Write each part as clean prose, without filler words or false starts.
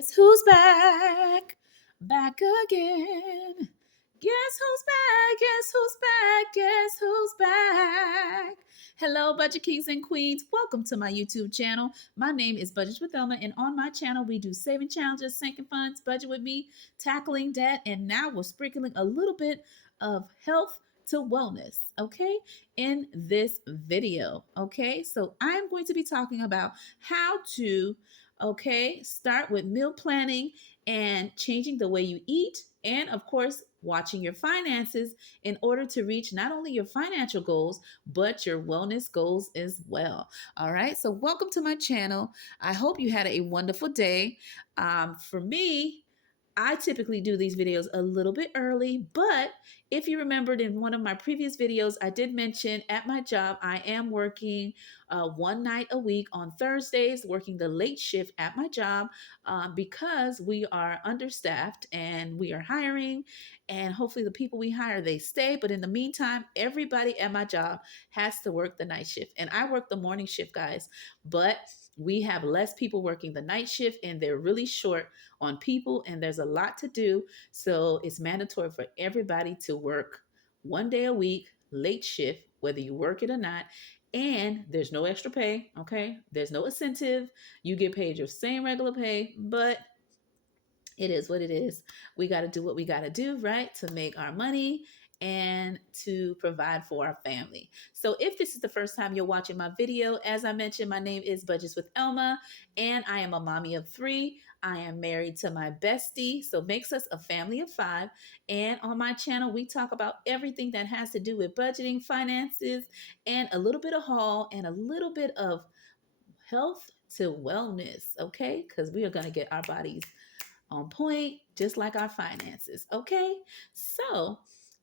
Guess who's back? Back again. Guess who's back? Guess who's back? Guess who's back? Hello, Budget Kings and Queens. Welcome to my YouTube channel. My name is Budget with Elma, and on my channel, we do saving challenges, sinking funds, budget with me, tackling debt, and now we're sprinkling a little bit of health to wellness, okay, in this video, okay? So I'm going to be talking about how to start with meal planning and changing the way you eat, and of course, watching your finances in order to reach not only your financial goals, but your wellness goals as well. All right, so welcome to my channel. I hope you had a wonderful day. For me, I typically do these videos a little bit early, but if you remembered in one of my previous videos, I did mention at my job, I am working one night a week on Thursdays, working the late shift at my job because we are understaffed and we are hiring, and hopefully the people we hire, they stay. But in the meantime, everybody at my job has to work the night shift, and I work the morning shift, guys, but we have less people working the night shift and they're really short on people, and there's a lot to do. So it's mandatory for everybody to work one day a week, late shift, whether you work it or not. And there's no extra pay, okay? There's no incentive. You get paid your same regular pay, but it is what it is. We got to do what we got to do, right? To make our money and to provide for our family. So if this is the first time you're watching my video, as I mentioned, my name is Budgets with Elma, and I am a mommy of three. I am married to my bestie, so makes us a family of five. And on my channel, we talk about everything that has to do with budgeting, finances, and a little bit of haul and a little bit of health to wellness, okay? Because we are going to get our bodies on point, just like our finances. Okay. So,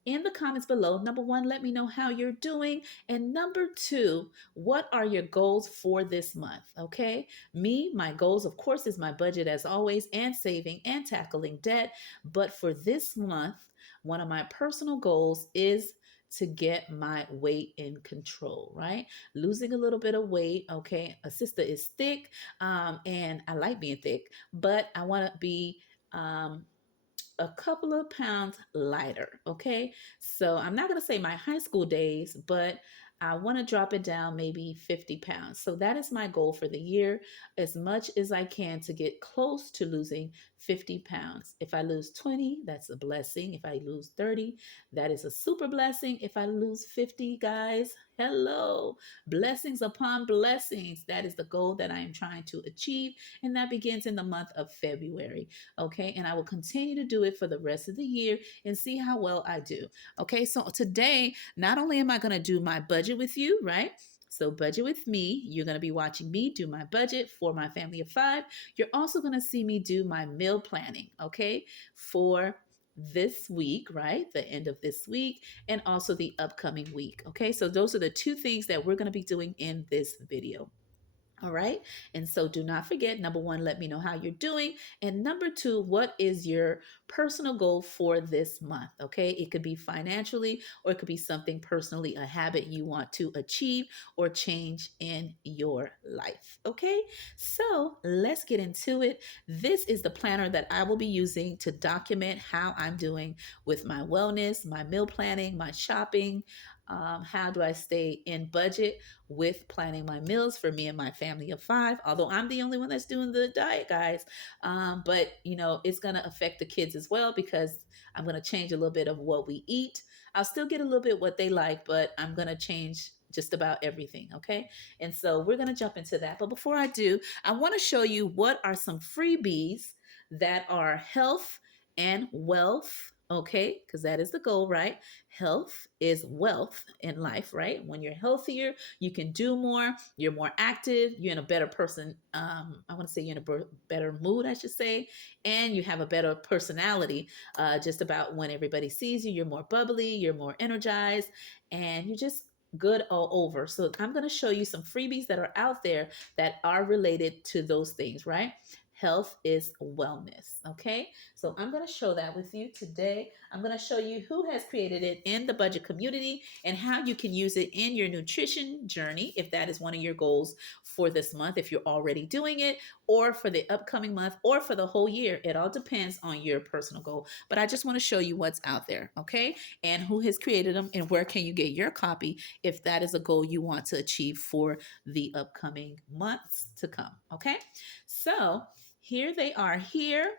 in the comments below, number one, let me know how you're doing. And number two, what are your goals for this month? Okay. Me, my goals, of course, is my budget as always, and saving and tackling debt. But for this month, one of my personal goals is to get my weight in control, right? Losing a little bit of weight. Okay. A sister is thick, and I like being thick, but I want to be um, a couple of pounds lighter. Okay. So I'm not going to say my high school days, but I want to drop it down maybe 50 pounds. So that is my goal for the year, as much as I can to get close to losing 50 pounds. If I lose 20, that's a blessing. If I lose 30, that is a super blessing. If I lose 50, guys, hello, blessings upon blessings. That is the goal that I am trying to achieve. And that begins in the month of February. Okay. And I will continue to do it for the rest of the year and see how well I do. Okay. So today, not only am I going to do my budget with you, right? So, budget with me, you're going to be watching me do my budget for my family of five. You're also going to see me do my meal planning, okay, for this week, right? The end of this week and also the upcoming week, okay? So, those are the two things that we're going to be doing in this video. All right. And so do not forget, number one, let me know how you're doing. And number two, what is your personal goal for this month? Okay. It could be financially, or it could be something personally, a habit you want to achieve or change in your life. Okay. So let's get into it. This is the planner that I will be using to document how I'm doing with my wellness, my meal planning, my shopping. How do I stay in budget with planning my meals for me and my family of five? Although I'm the only one that's doing the diet, guys. But it's going to affect the kids as well, because I'm going to change a little bit of what we eat. I'll still get a little bit what they like, but I'm going to change just about everything. Okay. And so we're going to jump into that. But before I do, I want to show you what are some freebies that are health and wealth. Okay. Because that is the goal, right? Health is wealth in life, right? When you're healthier, you can do more, you're more active, you're in a better person. I want to say you're in a better mood, I should say, and you have a better personality. Just about when everybody sees you, you're more bubbly, you're more energized, and you're just good all over. So I'm going to show you some freebies that are out there that are related to those things, right? Health is wellness. Okay, so I'm going to show that with you today. I'm going to show you who has created it in the budget community and how you can use it in your nutrition journey if that is one of your goals for this month, if you're already doing it, or for the upcoming month, or for the whole year. It all depends on your personal goal. But I just want to show you what's out there, okay? And who has created them and where can you get your copy if that is a goal you want to achieve for the upcoming months to come, okay? So here they are here.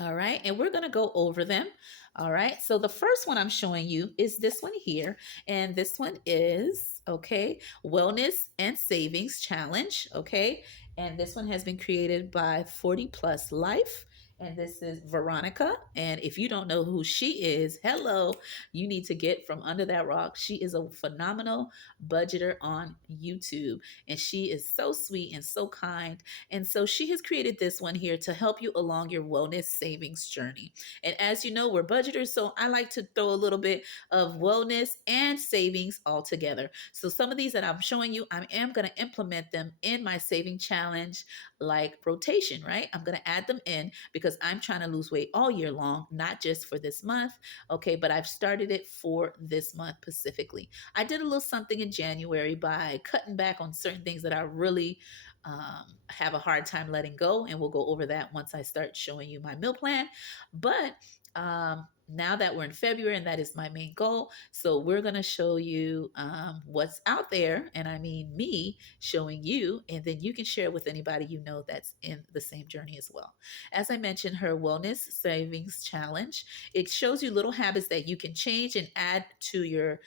All right, and we're going to go over them. All right, so the first one I'm showing you is this one here, and this one is, okay, Wellness and Savings Challenge, okay, and this one has been created by 40 Plus Life. And this is Veronica. And if you don't know who she is, hello, you need to get from under that rock. She is a phenomenal budgeter on YouTube. And she is so sweet and so kind, and so she has created this one here to help you along your wellness savings journey. And as you know, we're budgeters, so I like to throw a little bit of wellness and savings all together. So some of these that I'm showing you, I am going to implement them in my saving challenge like rotation, right? I'm going to add them in because I'm trying to lose weight all year long, not just for this month. Okay, but I've started it for this month specifically. I did a little something in January by cutting back on certain things that I really have a hard time letting go. And we'll go over that once I start showing you my meal plan. But now that we're in February, and that is my main goal. So we're going to show you what's out there. And I mean, me showing you, and then you can share with anybody you know that's in the same journey as well. As I mentioned, her Wellness Savings Challenge, it shows you little habits that you can change and add to your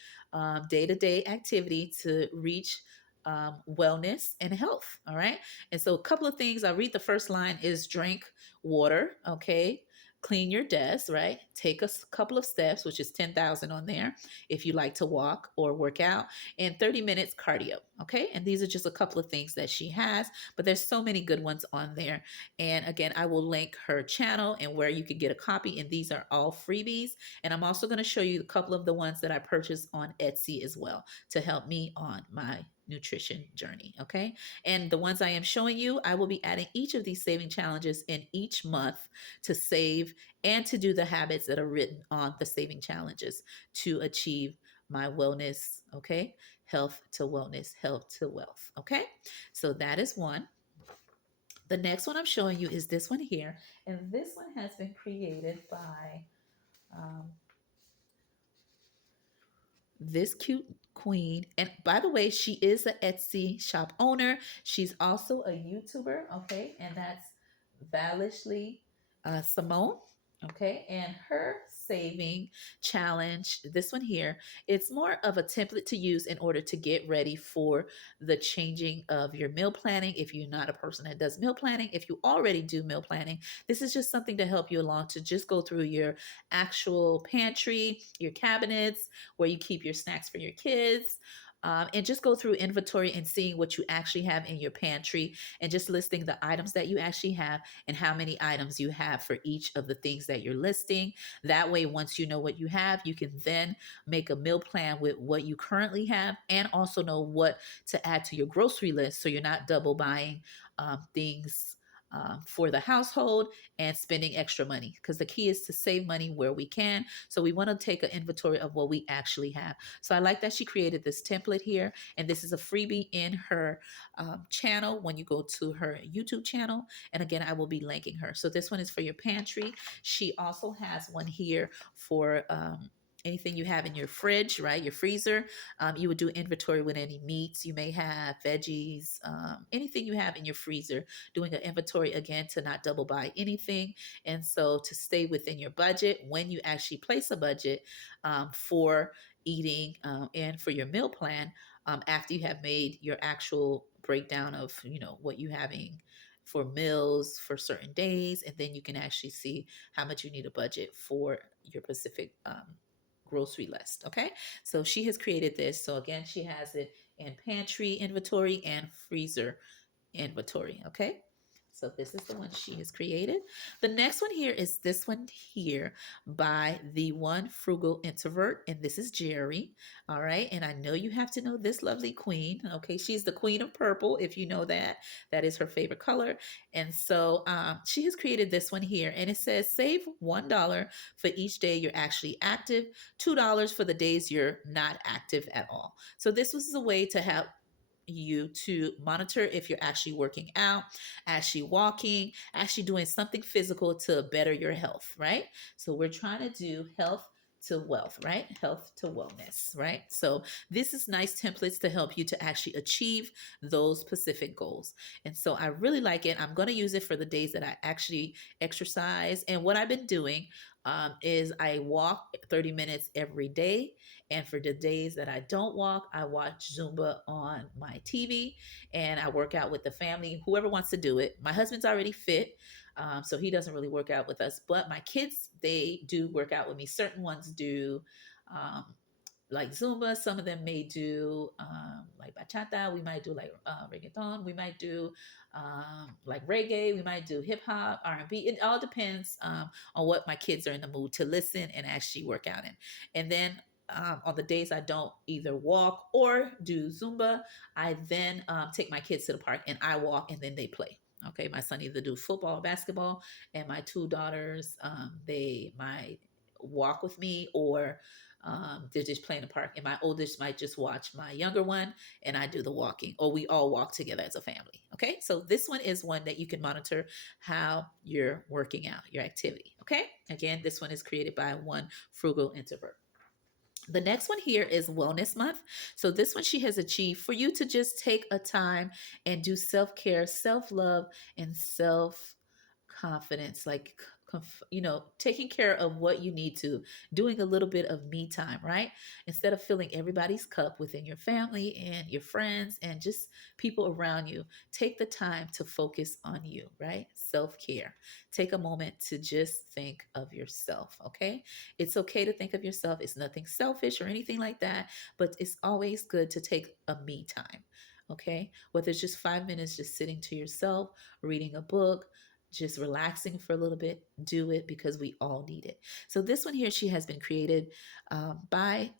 day to day activity to reach wellness and health. All right. And so, a couple of things I'll read. The first line is drink water. Okay. Clean your desk, right? Take a couple of steps, which is 10,000 on there if you like to walk or work out, and 30 minutes cardio. Okay. And these are just a couple of things that she has, but there's so many good ones on there. And again, I will link her channel and where you can get a copy. And these are all freebies. And I'm also going to show you a couple of the ones that I purchased on Etsy as well to help me on my nutrition journey. Okay. And the ones I am showing you, I will be adding each of these saving challenges in each month to save and to do the habits that are written on the saving challenges to achieve my wellness. Okay. Health to wellness, health to wealth. Okay. So that is one. The next one I'm showing you is this one here. And this one has been created by um, this cute queen. And by the way, she is an Etsy shop owner. She's also a YouTuber, okay? And that's Valishly Simone, okay? And her saving challenge, this one here, it's more of a template to use in order to get ready for the changing of your meal planning. If you're not a person that does meal planning, if you already do meal planning, this is just something to help you along to just go through your actual pantry, your cabinets, where you keep your snacks for your kids. And just go through inventory and seeing what you actually have in your pantry and just listing the items that you actually have and how many items you have for each of the things that you're listing. That way, once you know what you have, you can then make a meal plan with what you currently have and also know what to add to your grocery list so you're not double buying things. For the household and spending extra money, because the key is to save money where we can. So we want to take an inventory of what we actually have. So I like that she created this template here, and this is a freebie in her channel when you go to her YouTube channel. And again, I will be linking her. So this one is for your pantry. She also has one here for anything you have in your fridge, right? Your freezer. You would do inventory with any meats you may have, veggies, anything you have in your freezer, doing an inventory again to not double buy anything. And so to stay within your budget when you actually place a budget for eating and for your meal plan after you have made your actual breakdown of, what you having for meals for certain days. And then you can actually see how much you need a budget for your specific grocery list. Okay. So she has created this. So again, she has it in pantry inventory and freezer inventory. Okay. So this is the one she has created. The next one here is this one here by the one frugal introvert, and this is Jerry. All right, and I know you have to know this lovely queen. Okay, she's the queen of purple. If you know that, that is her favorite color. And so she has created this one here, and it says save $1 for each day you're actually active, $2 for the days you're not active at all. So this was a way to help you to monitor if you're actually working out, actually walking, actually doing something physical to better your health, right? So we're trying to do health to wealth, right? Health to wellness, right? So this is nice templates to help you to actually achieve those specific goals. And so I really like it. I'm going to use it for the days that I actually exercise. And what I've been doing is I walk 30 minutes every day. And for the days that I don't walk, I watch Zumba on my TV and I work out with the family, whoever wants to do it. My husband's already fit, so he doesn't really work out with us. But my kids, they do work out with me. Certain ones do. Um, like Zumba, some of them may do like bachata, we might do like reggaeton, we might do like reggae, we might do hip hop, R&B. It all depends on what my kids are in the mood to listen and actually work out in. And then on the days I don't either walk or do Zumba, I then take my kids to the park and I walk and then they play. Okay, my son either do football or basketball, and my two daughters, they might walk with me or they're just playing the park. And my oldest might just watch my younger one and I do the walking, or we all walk together as a family. Okay, so this one is one that you can monitor how you're working out, your activity. Okay, again, this one is created by one frugal introvert. The next one here is Wellness Month. So this one she has achieved for you to just take a time and do self-care, self-love, and self-confidence, like taking care of what you need to, doing a little bit of me time, right? Instead of filling everybody's cup within your family and your friends and just people around you, take the time to focus on you, right? Self-care. Take a moment to just think of yourself, okay? It's okay to think of yourself. It's nothing selfish or anything like that, but it's always good to take a me time, okay? Whether it's just 5 minutes, just sitting to yourself, reading a book, just relaxing for a little bit, do it because we all need it. So this one here, she has been created by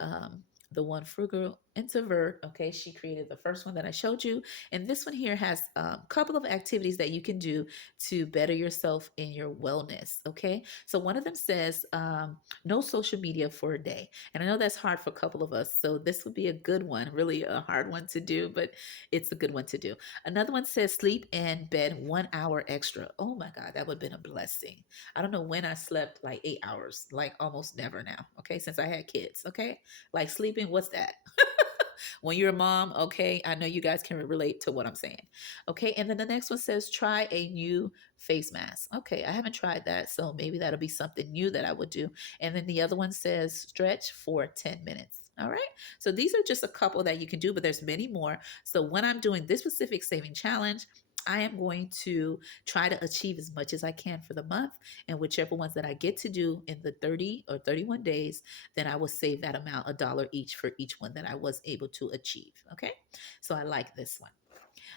the one frugal introvert. Okay, she created the first one that I showed you, and this one here has a couple of activities that you can do to better yourself in your wellness. Okay, so one of them says no social media for a day, and I know that's hard for a couple of us, so this would be a good one, really a hard one to do, but it's a good one to do. Another one says sleep in bed 1 hour extra. Oh my God, that would have been a blessing. I don't know when I slept like 8 hours, like almost never now. Okay, since I had kids. Okay, like sleeping, what's that? When you're a mom, okay, I know you guys can relate to what I'm saying. Okay, and then the next one says try a new face mask. Okay, I haven't tried that, so maybe that'll be something new that I would do. And then the other one says stretch for 10 minutes. All right, so these are just a couple that you can do, but there's many more. So when I'm doing this specific saving challenge, I am going to try to achieve as much as I can for the month. And whichever ones that I get to do in the 30 or 31 days, then I will save that amount, $1 each for each one that I was able to achieve. Okay. So I like this one.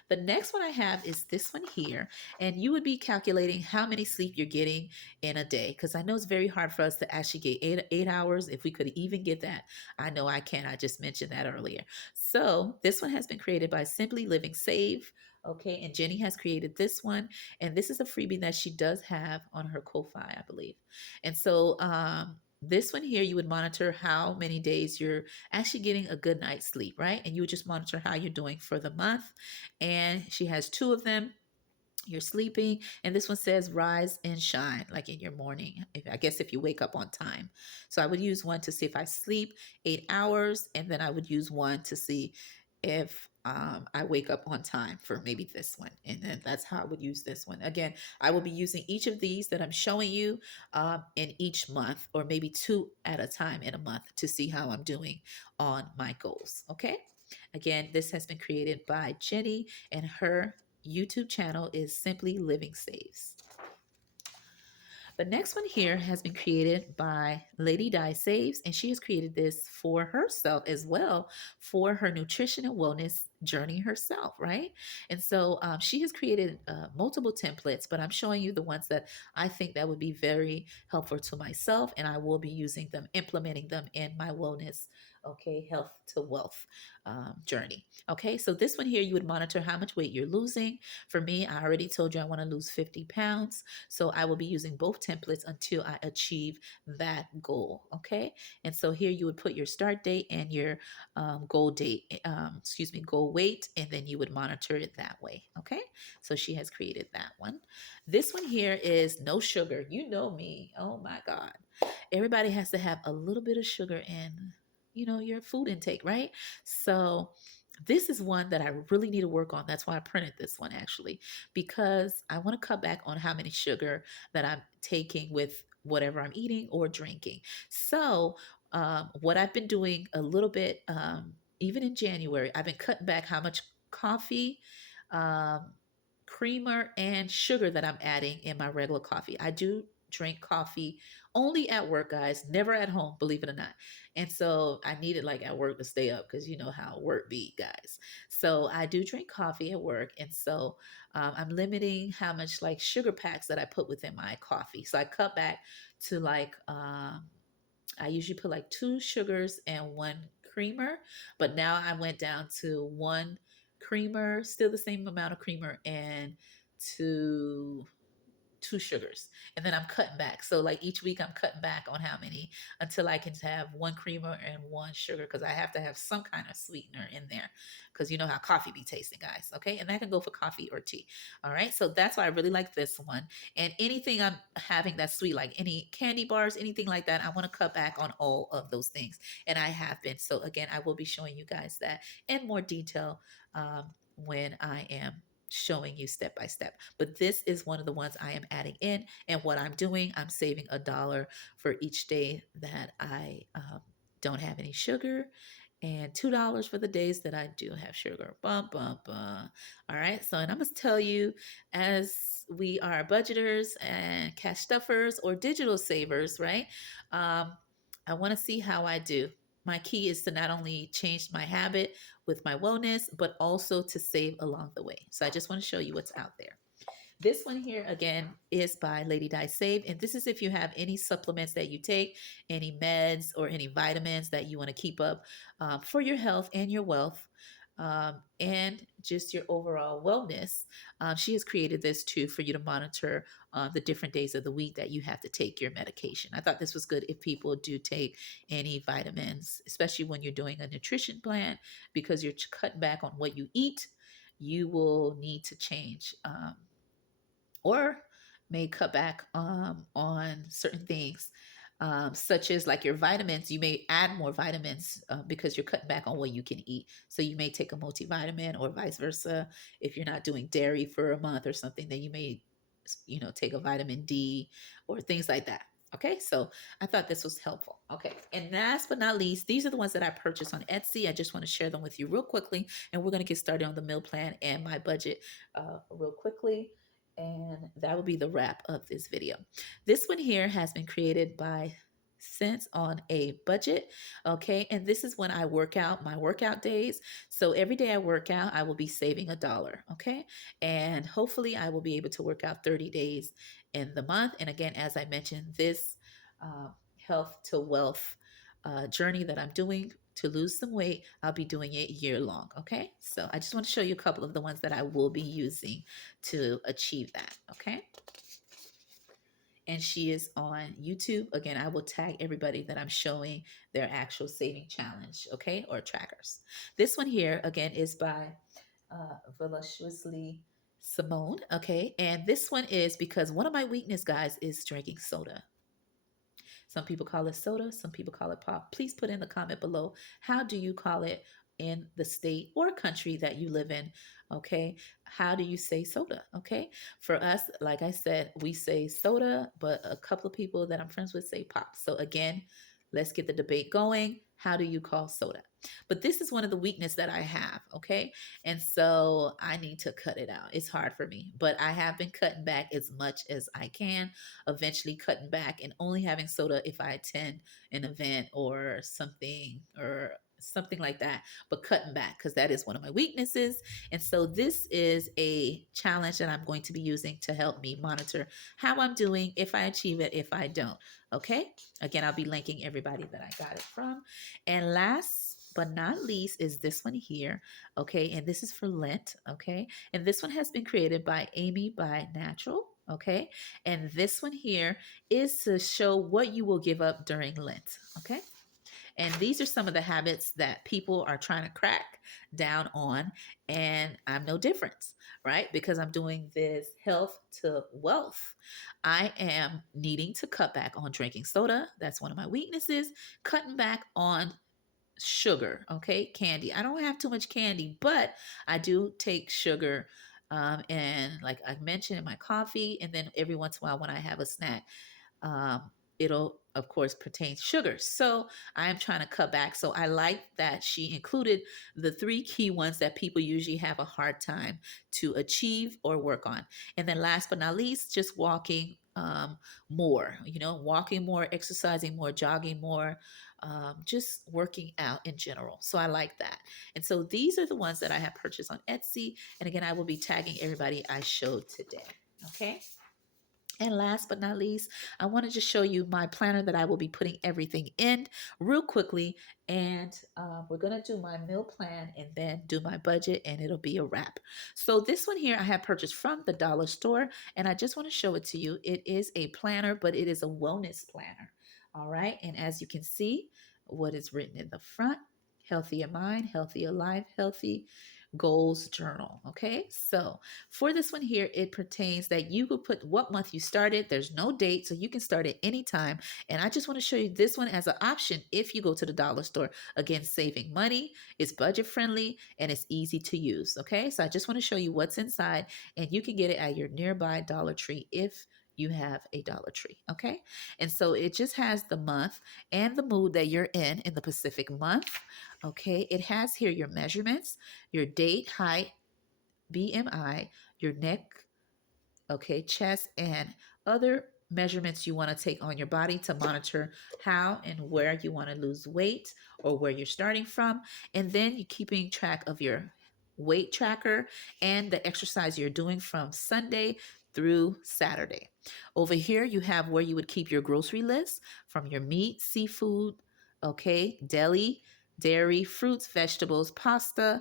The next one I have is this one here, and you would be calculating how many sleep you're getting in a day, because I know it's very hard for us to actually get eight hours. If we could even get that, I know I can. I just mentioned that earlier. So this one has been created by Simply Living Save. Okay, and Jenny has created this one, and this is a freebie that she does have on her Ko-fi, I believe. And so this one here, you would monitor how many days you're actually getting a good night's sleep, right? And you would just monitor how you're doing for the month. And she has two of them. You're sleeping, and this one says rise and shine, like in your morning. I guess if you wake up on time. So I would use one to see if I sleep 8 hours, and then I would use one to see if I wake up on time for maybe this one. And then that's how I would use this one. Again, I will be using each of these that I'm showing you in each month, or maybe two at a time in a month, to see how I'm doing on my goals. Okay. Again, this has been created by Jenny, and her YouTube channel is Simply Living Saves. The next one here has been created by Lady Di Saves, and she has created this for herself as well for her nutrition and wellness journey herself, right? And so she has created multiple templates, but I'm showing you the ones that I think that would be very helpful to myself, and I will be using them, implementing them in my wellness, okay, health to wealth journey. Okay, so this one here, you would monitor how much weight you're losing. For me, I already told you I want to lose 50 pounds. So I will be using both templates until I achieve that goal. Okay. And so here you would put your start date and your goal date, goal weight, and then you would monitor it that way. Okay. So she has created that one. This one here is no sugar. You know me. Oh my God. Everybody has to have a little bit of sugar in, your food intake, right? So this is one that I really need to work on. That's why I printed this one actually, because I want to cut back on how many sugar that I'm taking with whatever I'm eating or drinking. So, what I've been doing a little bit, even in January, I've been cutting back how much coffee, um, creamer, and sugar that I'm adding in my regular coffee. I do drink coffee only at work, guys, never at home, believe it or not. And so I needed like at work to stay up because you know how work be, guys. So I do drink coffee at work. And so I'm limiting how much like sugar packs that I put within my coffee. So I cut back to like, I usually put like two sugars and one creamer, but now I went down to one creamer, still the same amount of creamer, and two two sugars, and then I'm cutting back. So like each week I'm cutting back on how many until I can have one creamer and one sugar, because I have to have some kind of sweetener in there, because you know how coffee be tasting, guys. Okay, and that can go for coffee or tea. All right, so that's why I really like this one. And anything I'm having that's sweet, like any candy bars, anything like that, I want to cut back on all of those things, and I have been. So again, I will be showing you guys that in more detail when I am showing you step by step. But this is one of the ones I am adding in. And what I'm doing, I'm saving $1 for each day that I don't have any sugar, and $2 for the days that I do have sugar. Bum, bum, bum. All right. So, and I must tell you, as we are budgeters and cash stuffers or digital savers, right? Um, I want to see how I do. My key is to not only change my habit with my wellness, but also to save along the way. So I just want to show you what's out there. This one here again is by Lady Di Save, and this is if you have any supplements that you take, any meds or any vitamins that you want to keep up for your health and your wealth. And just your overall wellness. She has created this too for you to monitor the different days of the week that you have to take your medication. I thought this was good if people do take any vitamins, especially when you're doing a nutrition plan, because you're cutting back on what you eat. You will need to change. Or may cut back on certain things, such as like your vitamins. You may add more vitamins because you're cutting back on what you can eat. So you may take a multivitamin, or vice versa. If you're not doing dairy for a month or something, then you may, take a vitamin D or things like that. Okay, so I thought this was helpful. Okay, and last but not least, these are the ones that I purchased on Etsy. I just want to share them with you real quickly, and we're going to get started on the meal plan and my budget real quickly. And that will be the wrap of this video. This one here has been created by Sense on a Budget. Okay. And this is when I work out, my workout days. So every day I work out, I will be saving $1. Okay. And hopefully I will be able to work out 30 days in the month. And again, as I mentioned, this uh, health to wealth journey that I'm doing to lose some weight, I'll be doing it year long. Okay. So I just want to show you a couple of the ones that I will be using to achieve that. Okay. And she is on YouTube. Again, I will tag everybody that I'm showing their actual saving challenge. Okay. Or trackers. This one here, again, is by Voluptuously Simone. Okay. And this one is because one of my weakness, guys, is drinking soda. Some people call it soda, some people call it pop. Please put in the comment below, how do you call it in the state or country that you live in? Okay. How do you say soda? Okay. For us, like I said, we say soda, but a couple of people that I'm friends with say pop. So again, let's get the debate going. How do you call soda? But this is one of the weakness that I have, okay? And so I need to cut it out. It's hard for me, but I have been cutting back as much as I can, eventually cutting back and only having soda if I attend an event or something like that, but cutting back because that is one of my weaknesses. And so this is a challenge that I'm going to be using to help me monitor how I'm doing, if I achieve it, if I don't. Okay. Again, I'll be linking everybody that I got it from. And last but not least is this one here. Okay. And this is for Lent. Okay. And this one has been created by Amy by Natural. Okay. And this one here is to show what you will give up during Lent. Okay. And these are some of the habits that people are trying to crack down on. And I'm no different, right? Because I'm doing this health to wealth. I am needing to cut back on drinking soda. That's one of my weaknesses. Cutting back on sugar, okay? Candy. I don't have too much candy, but I do take sugar. And like I mentioned in my coffee, and then every once in a while when I have a snack, um, it'll of course pertain sugar. So I am trying to cut back. So I like that she included the three key ones that people usually have a hard time to achieve or work on. And then last but not least, just walking more, walking more, exercising more, jogging more, just working out in general. So I like that. And so these are the ones that I have purchased on Etsy. And again, I will be tagging everybody I showed today. Okay. And last but not least, I want to just show you my planner that I will be putting everything in real quickly. And we're going to do my meal plan and then do my budget, and it'll be a wrap. So this one here I have purchased from the dollar store, and I just want to show it to you. It is a planner, but it is a wellness planner. All right. And as you can see, what is written in the front: healthier mind, healthier life, healthy goals journal. Okay, so for this one here, it pertains that you could put what month you started. There's no date, so you can start at any time. And I just want to show you this one as an option if you go to the dollar store. Again, saving money, it's budget friendly, and it's easy to use. Okay, so I just want to show you what's inside, and you can get it at your nearby Dollar Tree if you have a Dollar Tree. Okay, and so it just has the month and the mood that you're in the Pacific month. Okay, it has here your measurements, your date, height, BMI, your neck, okay, chest, and other measurements you want to take on your body to monitor how and where you want to lose weight or where you're starting from. And then you're keeping track of your weight tracker and the exercise you're doing from Sunday through Saturday. Over here, you have where you would keep your grocery list from your meat, seafood, okay, deli, dairy, fruits, vegetables, pasta,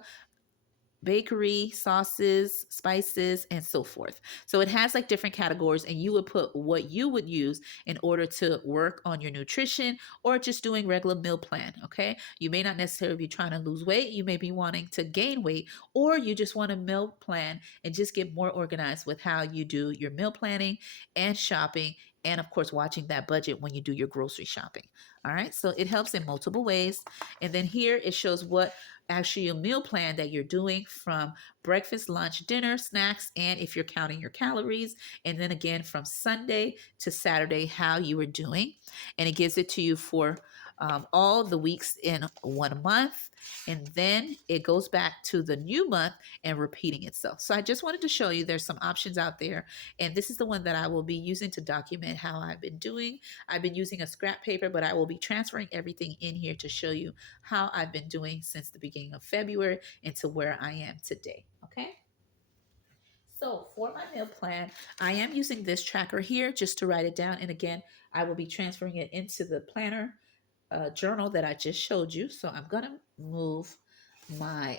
bakery, sauces, spices, and so forth. So it has like different categories, and you would put what you would use in order to work on your nutrition or just doing regular meal plan. Okay. You may not necessarily be trying to lose weight. You may be wanting to gain weight, or you just want to meal plan and just get more organized with how you do your meal planning and shopping. And of course, watching that budget when you do your grocery shopping. All right. So it helps in multiple ways. And then here it shows what actually a meal plan that you're doing from breakfast, lunch, dinner, snacks, and if you're counting your calories. And then again, from Sunday to Saturday, how you were doing. And it gives it to you for all the weeks in 1 month. And then it goes back to the new month and repeating itself. So I just wanted to show you there's some options out there. And this is the one that I will be using to document how I've been doing. I've been using a scrap paper, but I will be transferring everything in here to show you how I've been doing since the beginning of February into where I am today. Okay. So for my meal plan, I am using this tracker here just to write it down. And again, I will be transferring it into the planner journal that I just showed you. So I'm going to move my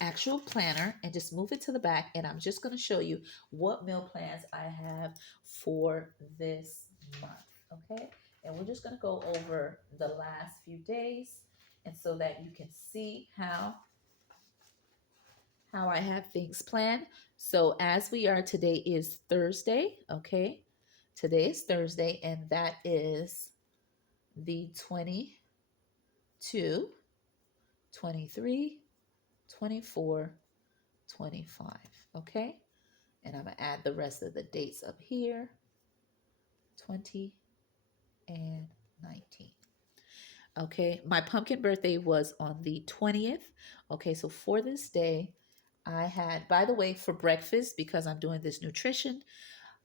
actual planner and just move it to the back. And I'm just going to show you what meal plans I have for this month. Okay. And we're just going to go over the last few days. And so that you can see how I have things planned. So as we are, today is Thursday. Okay. Today is Thursday, and that is the 22, 23, 24, 25. Okay. And I'm going to add the rest of the dates up here, 20 and 19. Okay, my pumpkin birthday was on the 20th. Okay, so for this day, I had, by the way, for breakfast, because I'm doing this nutrition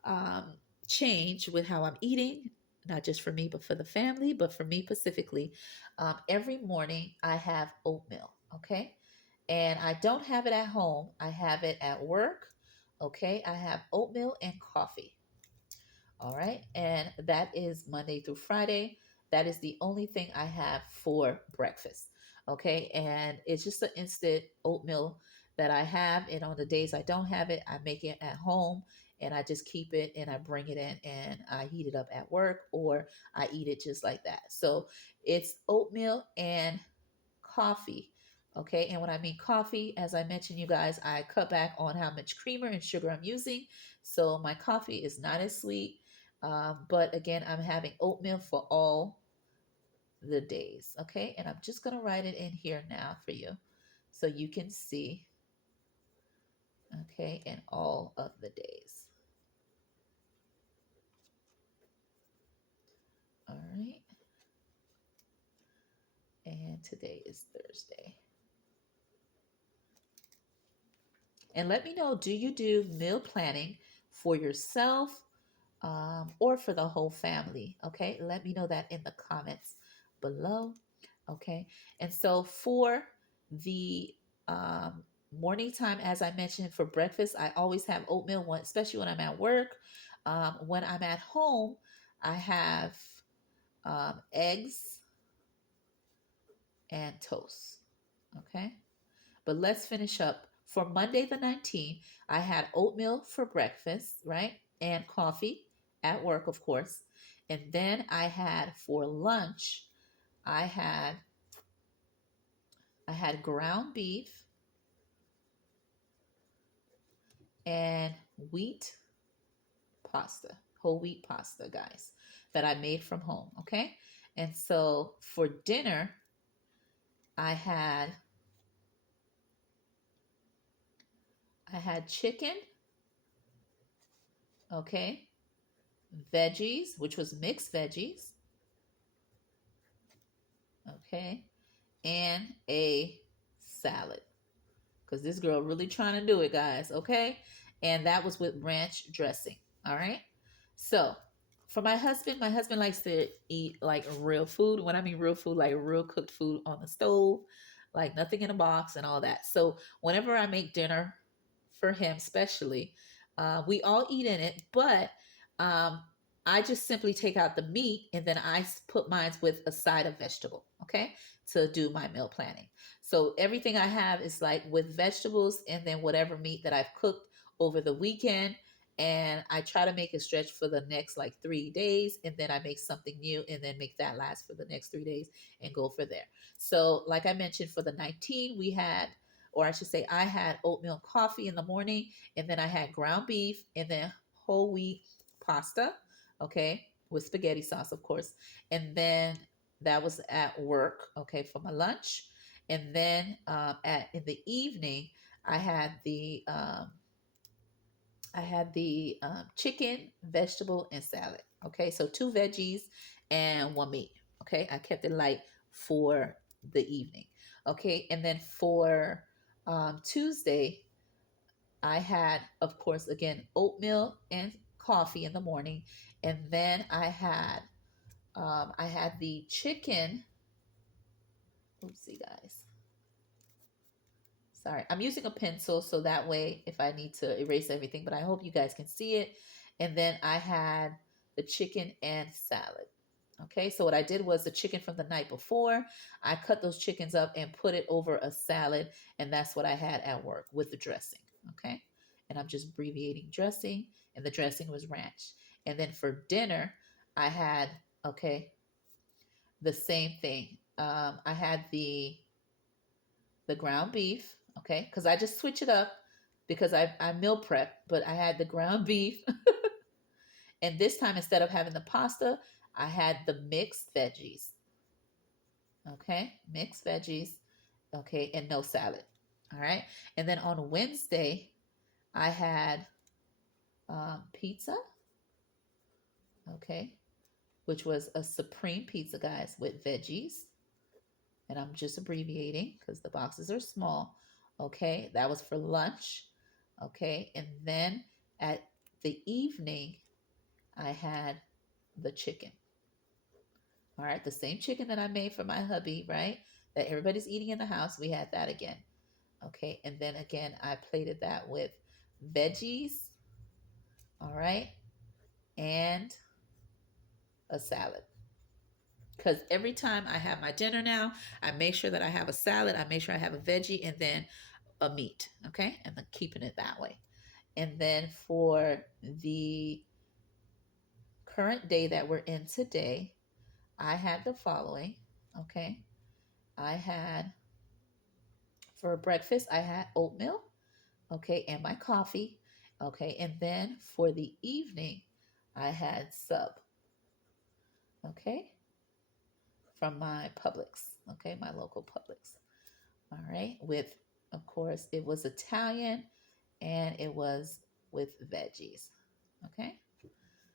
um, change with how I'm eating, not just for me, but for the family, but for me specifically, every morning I have oatmeal. Okay, and I don't have it at home, I have it at work. Okay, I have oatmeal and coffee. All right. And that is Monday through Friday. That is the only thing I have for breakfast. Okay. And it's just an instant oatmeal that I have. And on the days I don't have it, I make it at home and I just keep it and I bring it in and I heat it up at work or I eat it just like that. So it's oatmeal and coffee. Okay, and when I mean coffee, as I mentioned, you guys, I cut back on how much creamer and sugar I'm using. So my coffee is not as sweet. But again, I'm having oatmeal for all the days. Okay, and I'm just going to write it in here now for you so you can see. Okay, and all of the days. All right, and today is Thursday. And let me know, do you do meal planning for yourself or for the whole family? Okay, let me know that in the comments below. Okay, and so for the um, morning time, as I mentioned, for breakfast, I always have oatmeal, especially when I'm at work. When I'm at home, I have eggs and toast. Okay. But let's finish up. For Monday the 19th, I had oatmeal for breakfast, right? And coffee at work, of course. And then I had for lunch, I had I had ground beef and wheat pasta, whole wheat pasta, guys, that I made from home, okay? And so for dinner, I had I had chicken, okay? Veggies, which was mixed veggies, okay? And a salad because this girl really trying to do it, guys. Okay, and that was with ranch dressing. All right. So for my husband likes to eat like real food. When I mean real food, like real cooked food on the stove, like nothing in a box and all that. So whenever I make dinner for him, especially, we all eat in it, but um, I just simply take out the meat and then I put mine with a side of vegetable. Okay, to do my meal planning. So everything I have is like with vegetables and then whatever meat that I've cooked over the weekend. And I try to make it stretch for the next like 3 days. And then I make something new and then make that last for the next 3 days and go for there. So, like I mentioned, for the 19, we had, or I should say, I had oatmeal coffee in the morning. And then I had ground beef and then whole wheat pasta. Okay. With spaghetti sauce, of course. And then that was at work, okay, for my lunch. And then at in the evening, I had the chicken, vegetable, and salad. Okay, so two veggies and one meat. Okay, I kept it light for the evening. Okay, and then for Tuesday, I had, of course, again oatmeal and coffee in the morning, and then I had the chicken. Oopsie, guys. Sorry, I'm using a pencil so that way if I need to erase everything, but I hope you guys can see it. And then I had the chicken and salad. Okay, so what I did was the chicken from the night before, I cut those chickens up and put it over a salad, and that's what I had at work with the dressing. Okay, and I'm just abbreviating dressing, and the dressing was ranch. And then for dinner, I had, okay, the same thing. I had the ground beef, okay, because I just switch it up because I meal prep, but I had the ground beef. And this time, instead of having the pasta, I had the mixed veggies, okay, mixed veggies, okay, and no salad. All right. And then on Wednesday, I had pizza, okay, which was a supreme pizza, guys, with veggies. and I'm just abbreviating because the boxes are small. Okay, that was for lunch. Okay, and then at the evening, I had the chicken. All right, the same chicken that I made for my hubby, right? That everybody's eating in the house. We had that again. Okay, and then again, I plated that with veggies. All right, and a salad. Because every time I have my dinner now, I make sure that I have a salad, I make sure I have a veggie, and then a meat. Okay, and then keeping it that way. And then for the current day that we're in today, I had the following. Okay, I had for breakfast, I had oatmeal. Okay, and my coffee. Okay, and then for the evening, I had sub. Okay, from my Publix. Okay, my local Publix. All right, with, of course, it was Italian and it was with veggies. Okay,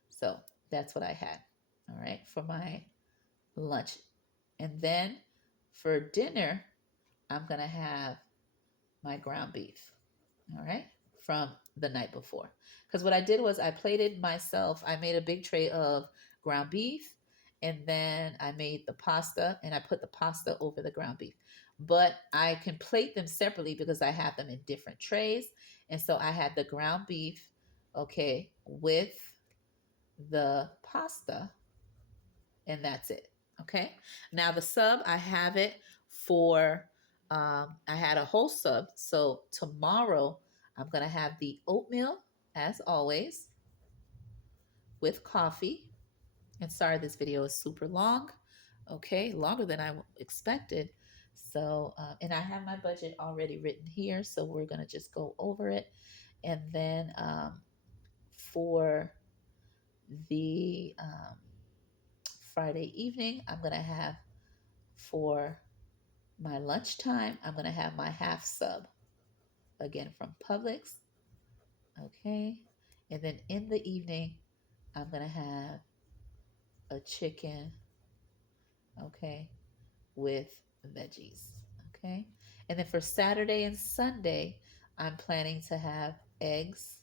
so that's what I had. All right, for my lunch. And then for dinner, I'm going to have my ground beef. All right, from the night before. Because what I did was I plated myself, I made a big tray of ground beef, and then I made the pasta and I put the pasta over the ground beef. But I can plate them separately because I have them in different trays. And so I had the ground beef, okay, with the pasta, and that's it. Okay. Now the sub, I have it for, I had a whole sub. So tomorrow I'm going to have the oatmeal as always with coffee. And sorry, this video is super long. Okay. Longer than I expected. So, and I have my budget already written here. So we're going to just go over it. And then for the Friday evening, I'm going to have for my lunchtime, I'm going to have my half sub again from Publix. Okay. And then in the evening, I'm going to have a chicken. Okay. With veggies. Okay. And then for Saturday and Sunday, I'm planning to have eggs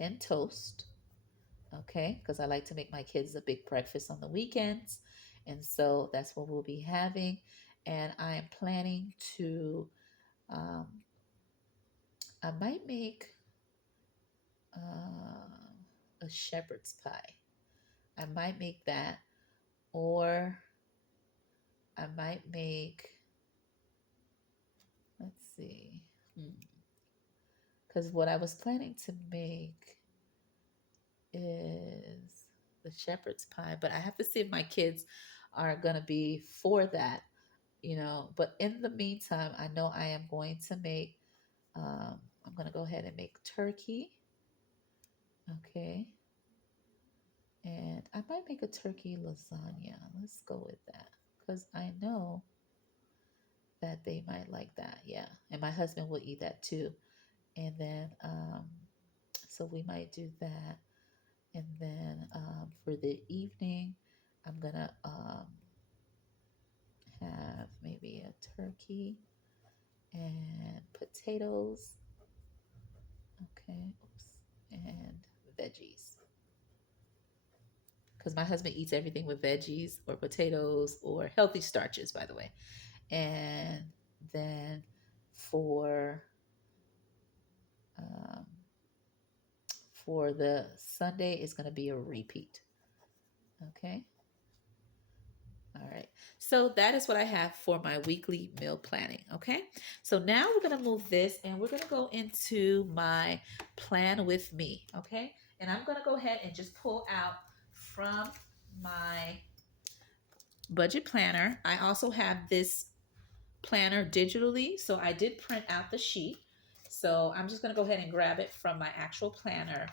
and toast. Okay. Because I like to make my kids a big breakfast on the weekends. And so that's what we'll be having. And I am planning to, um, I might make a shepherd's pie. I might make that, or I might make, let's see, because what I was planning to make is the shepherd's pie, but I have to see if my kids are going to be for that, you know. But in the meantime, I know I am going to make, I'm going to go ahead and make turkey. Okay. And I might make a turkey lasagna. Let's go with that because I know that they might like that. Yeah. And my husband will eat that too. And then, so we might do that. And then for the evening, I'm going to have maybe a turkey and potatoes. Okay. Oops. And veggies. Because my husband eats everything with veggies or potatoes or healthy starches, by the way. And then for um, for the Sunday, it's going to be a repeat. Okay. All right. So that is what I have for my weekly meal planning. Okay. So now we're going to move this and we're going to go into my plan with me. Okay. And I'm going to go ahead and just pull out from my budget planner. I also have this planner digitally. So I did print out the sheet. So I'm just going to go ahead and grab it from my actual planner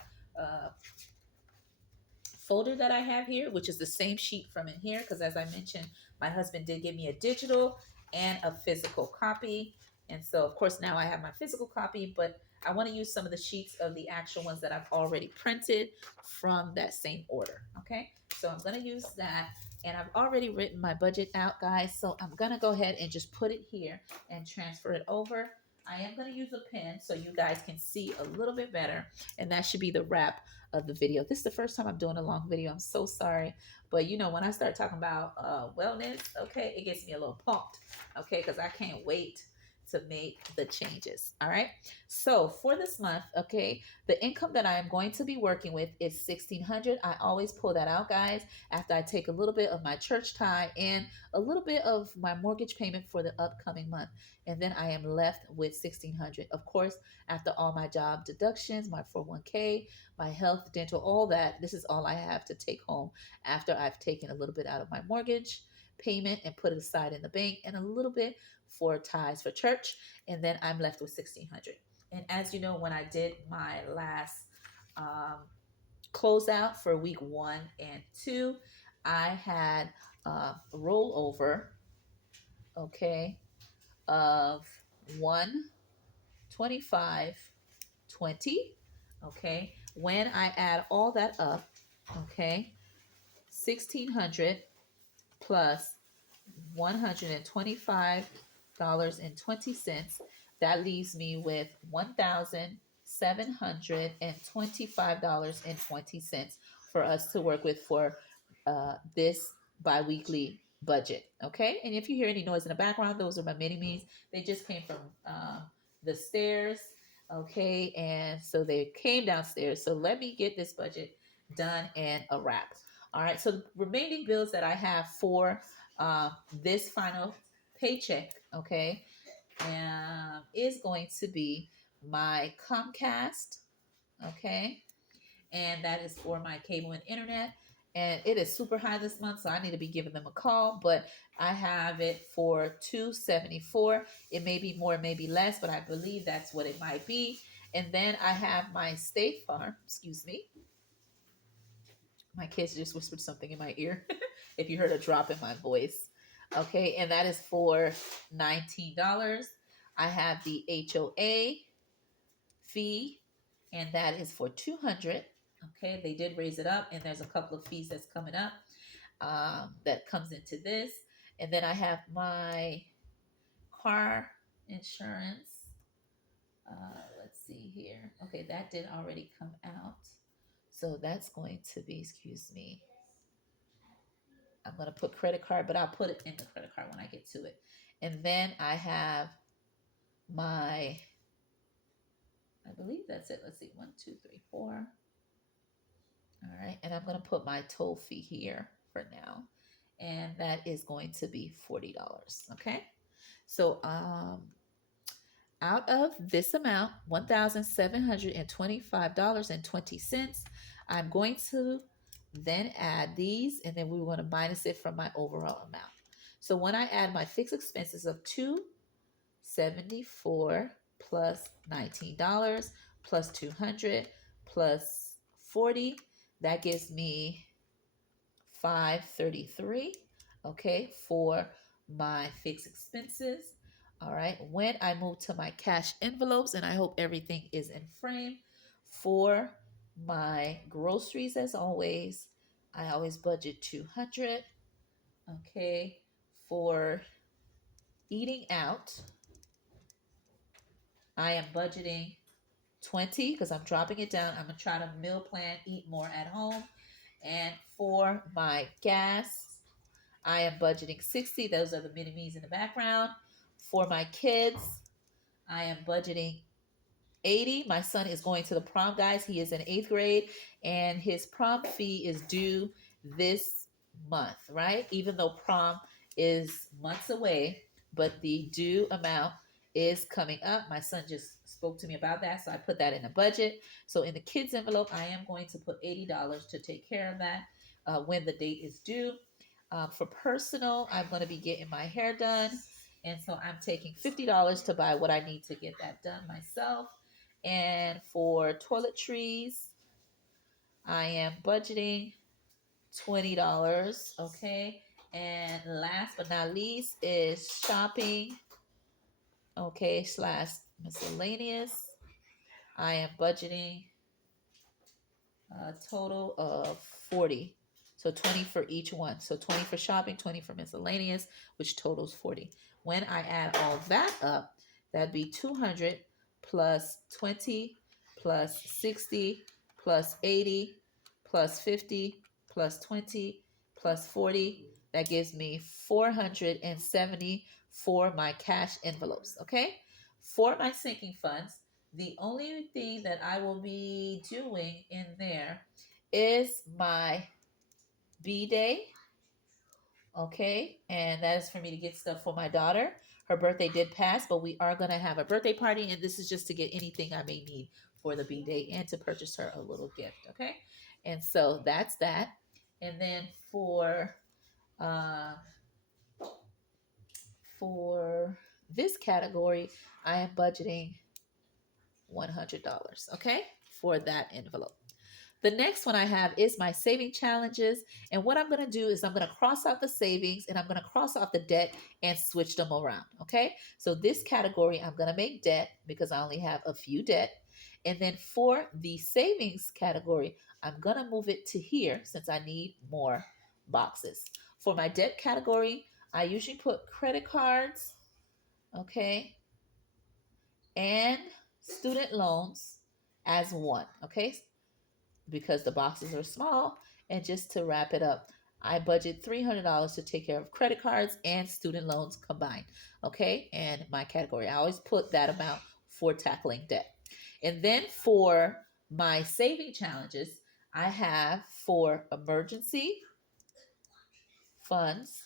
folder that I have here, which is the same sheet from in here. Because as I mentioned, my husband did give me a digital and a physical copy. And so, of course, now I have my physical copy, but I want to use some of the sheets of the actual ones that I've already printed from that same order. Okay. So I'm going to use that And I've already written my budget out, guys. So I'm going to go ahead and just put it here and transfer it over. I am going to use a pen so you guys can see a little bit better. And that should be the wrap of the video. This is the first time I'm doing a long video. I'm so sorry. But you know, when I start talking about wellness, okay, it gets me a little pumped, okay, because I can't wait to make the changes. All right. So for this month, okay, the income that I am going to be working with is 1,600. I always pull that out, guys, after I take a little bit of my church tithe and a little bit of my mortgage payment for the upcoming month. And then I am left with 1,600. Of course, after all my job deductions, my 401k, my health, dental, all that, this is all I have to take home after I've taken a little bit out of my mortgage payment and put it aside in the bank and a little bit for tithes for church. And then I'm left with 1,600. And as you know, when I did my last closeout for week 1 and 2, I had a rollover, okay, of 125.20. Okay, when I add all that up, okay, 1,600 plus $125.20. That leaves me with $1,725.20 for us to work with for this biweekly budget. Okay, and if you hear any noise in the background, those are my mini me's. They just came from the stairs. Okay, and so they came downstairs. So let me get this budget done and a wrap. All right, so the remaining bills that I have for this final paycheck, okay, is going to be my Comcast, okay, and that is for my cable and internet. And it is super high this month, so I need to be giving them a call. But I have it for $274. It may be more, it may be less, but I believe that's what it might be. And then I have my State Farm. Excuse me. My kids just whispered something in my ear. If you heard a drop in my voice, okay, and that is for $19. I have the HOA fee, and that is for $200. Okay, they did raise it up, and there's a couple of fees that's coming up that comes into this. And then I have my car insurance. Let's see here. Okay, that did already come out. So that's going to be, excuse me, I'm going to put credit card, but I'll put it in the credit card when I get to it. And then I have my, I believe that's it. Let's see, 1, 2, 3, 4. All right, and I'm going to put my toll fee here for now, and that is going to be $40. Okay, so out of this amount, $1,725.20, I'm going to then add these, and then we want to minus it from my overall amount. So when I add my fixed expenses of $274 plus $19 plus 200 plus 40, that gives me $533, okay, for my fixed expenses. All right, when I move to my cash envelopes, and I hope everything is in frame, for my groceries, as always, I always budget 200, okay, for eating out, I am budgeting 20 because I'm dropping it down. I'm going to try to meal plan, eat more at home. And for my gas, I am budgeting 60. Those are the mini me's in the background. For my kids, I am budgeting 80. My son is going to the prom, guys. He is in 8th grade, and his prom fee is due this month, right? Even though prom is months away, but the due amount is coming up. My son just spoke to me about that, so I put that in the budget. So in the kids envelope, I am going to put $80 to take care of that when the date is due. For personal, I'm going to be getting my hair done, and so I'm taking $50 to buy what I need to get that done myself. And for toiletries, I am budgeting $20. Okay. And last but not least is shopping. Okay. Slash miscellaneous. I am budgeting a total of 40. So 20 for each one. So 20 for shopping, 20 for miscellaneous, which totals 40. When I add all that up, that'd be 200 plus 20 plus 60 plus 80 plus 50 plus 20 plus 40. That gives me 470 for my cash envelopes. Okay. For my sinking funds, the only thing that I will be doing in there is my B day. Okay. And that is for me to get stuff for my daughter. Her birthday did pass, but we are going to have a birthday party. And this is just to get anything I may need for the B day and to purchase her a little gift. Okay. And so that's that. And then uh, for this category, I am budgeting $100. Okay. For that envelope. The next one I have is my saving challenges. And what I'm going to do is I'm going to cross out the savings and I'm going to cross out the debt and switch them around. Okay. So this category, I'm going to make debt because I only have a few debt. And then for the savings category, I'm going to move it to here since I need more boxes. For my debt category, I usually put credit cards, okay, and student loans as one, okay, because the boxes are small. And just to wrap it up, I budget $300 to take care of credit cards and student loans combined. Okay. And my category, I always put that amount for tackling debt. And then for my saving challenges, I have for emergency funds.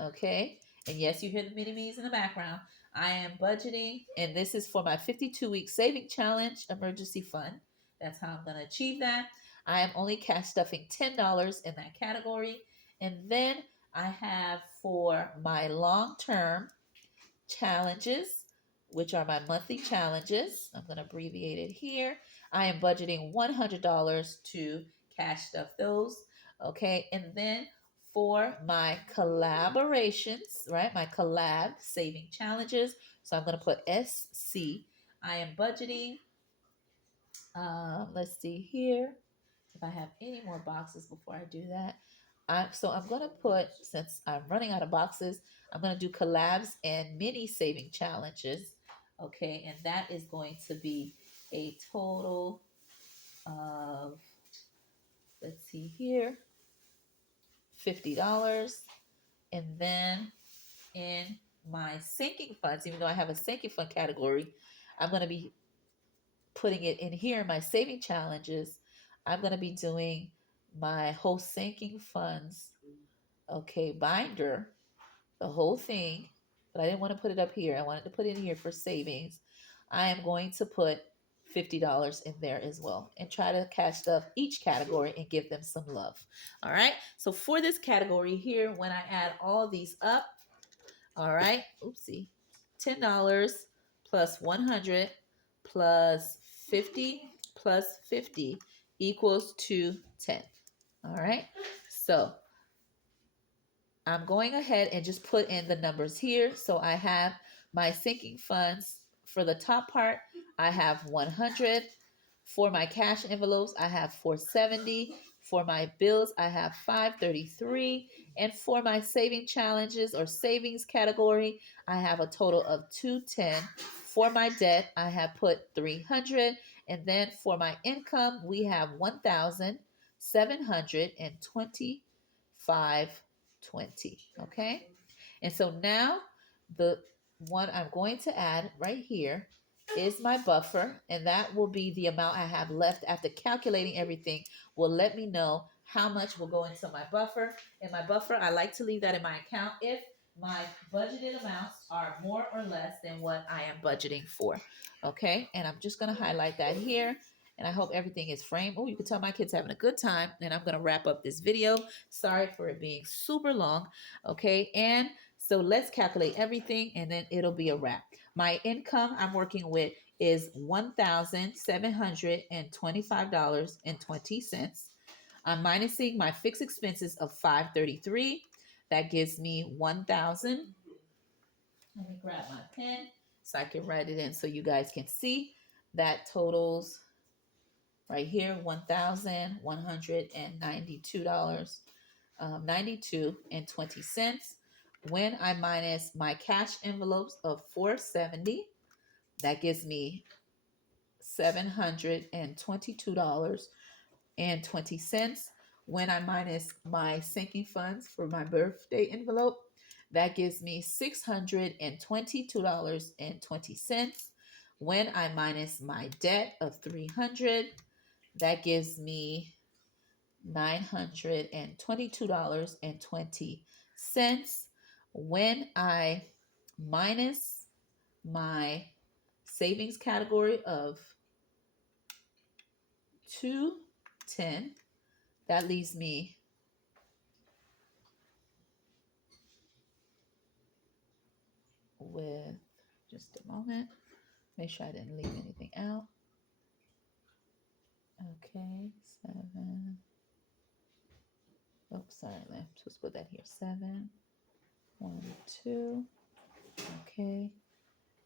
Okay. And yes, you hear the mini me's in the background. I am budgeting, and this is for my 52-week saving challenge emergency fund. That's how I'm going to achieve that. I am only cash stuffing $10 in that category. And then I have for my long term challenges, which are my monthly challenges. I'm going to abbreviate it here. I am budgeting $100 to cash stuff those. Okay. And then for my collaborations, right? My collab saving challenges. So I'm going to put SC. I am budgeting, let's see here if I have any more boxes before I do that. So I'm going to put, since I'm running out of boxes, I'm going to do collabs and mini saving challenges. Okay. And that is going to be a total of, let's see here, $50. And then in my sinking funds, even though I have a sinking fund category, I'm going to be putting it in here, my saving challenges. I'm going to be doing my whole sinking funds, okay, binder, the whole thing, but I didn't want to put it up here. I wanted to put it in here for savings. I am going to put $50 in there as well and try to cash stuff each category and give them some love. All right. So for this category here, when I add all these up, all right, oopsie, $10 plus 100 plus 50 plus 50 equals to 10. All right. So I'm going ahead and just put in the numbers here. So I have my sinking funds for the top part. I have 100. For my cash envelopes, I have 470. For my bills, I have 533. And for my saving challenges or savings category, I have a total of 210. For my debt, I have put 300. And then for my income, we have 1,725.20. Okay. And so now the one I'm going to add right here is my buffer, and that will be the amount I have left after calculating everything. Will let me know how much will go into my buffer. And my buffer, I like to leave that in my account if my budgeted amounts are more or less than what I am budgeting for. Okay, and I'm just going to highlight that here. And I hope everything is framed. Oh, you can tell my kid's having a good time. And I'm going to wrap up this video. Sorry for it being super long. Okay, and so let's calculate everything and then it'll be a wrap. My income I'm working with is $1,725.20. I'm minusing my fixed expenses of $533. That gives me 1,000. Let me grab my pen so I can write it in so you guys can see. That totals right here $1,192. $92.20. When I minus my cash envelopes of $470, that gives me $722.20. When I minus my sinking funds for my birthday envelope, that gives me $622.20. When I minus my debt of $300, that gives me $922.20. When I minus my savings category of 210, that leaves me with, just a moment, make sure I didn't leave anything out. Okay, 7. Oops, sorry, I'm supposed to put that here. 7, 1, 2. Okay,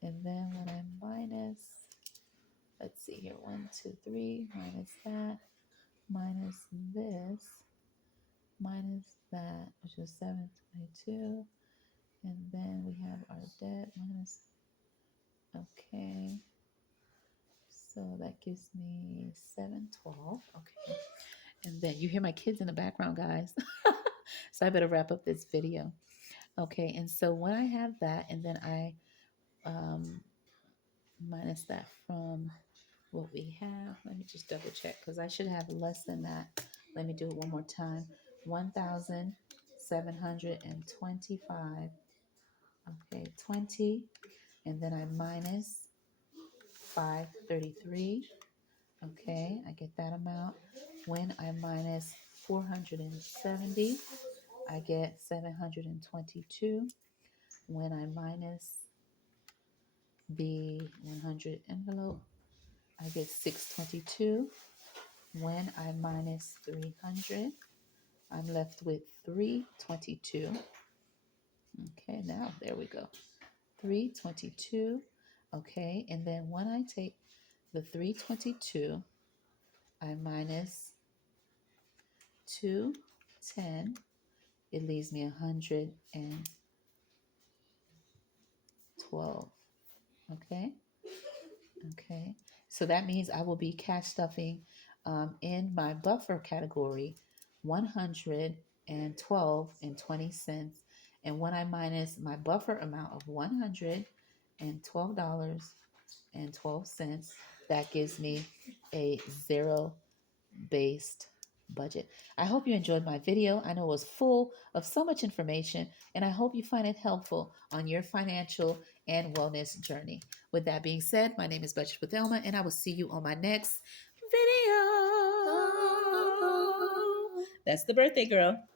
and then when I minus, let's see here, 1, 2, 3, minus that, minus this, minus that, which is 722, and then we have our debt minus, okay, so that gives me 712. Okay, and then you hear my kids in the background, guys. So I better wrap up this video. Okay, and so when I have that, and then I minus that from what we have, let me just double check because I should have less than that. Let me do it one more time. 1,725. Okay, 20, and then I minus 533. Okay, I get that amount. When I minus 470, I get 722. When I minus the 100 envelope, I get 622. When I minus 300, I'm left with 322. Okay, now there we go. 322. Okay, and then when I take the 322, I minus 210, it leaves me 112. Okay. Okay. So that means I will be cash stuffing in my buffer category 112.20. And when I minus my buffer amount of $112.12, that gives me a zero based budget. I hope you enjoyed my video. I know it was full of so much information, and I hope you find it helpful on your financial and wellness journey. With that being said, my name is Budget with Elma, and I will see you on my next video. That's the birthday girl.